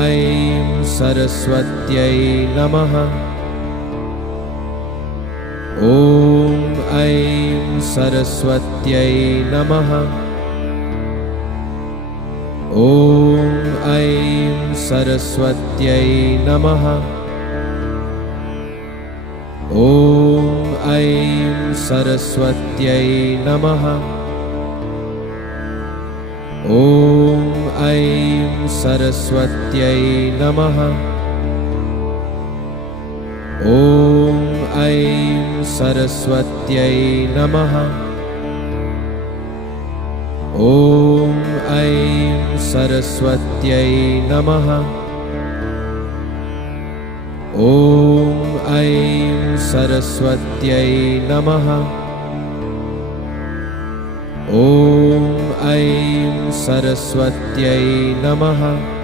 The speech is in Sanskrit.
ऐं सरस्वत्यै नमः। ॐ ऐं सरस्वत्यै नमः। ॐ ऐं सरस्वत्यै नमः। ॐ ऐं सरस्वत्यै नमः। ॐ ऐं सरस्वत्यै नमः। ॐ ऐं सरस्वत्यै नमः। ॐ ऐं सरस्वत्यै नमः। ॐ ऐं सरस्वत्यै नमः। ॐ ऐं सरस्वत्यै नमः।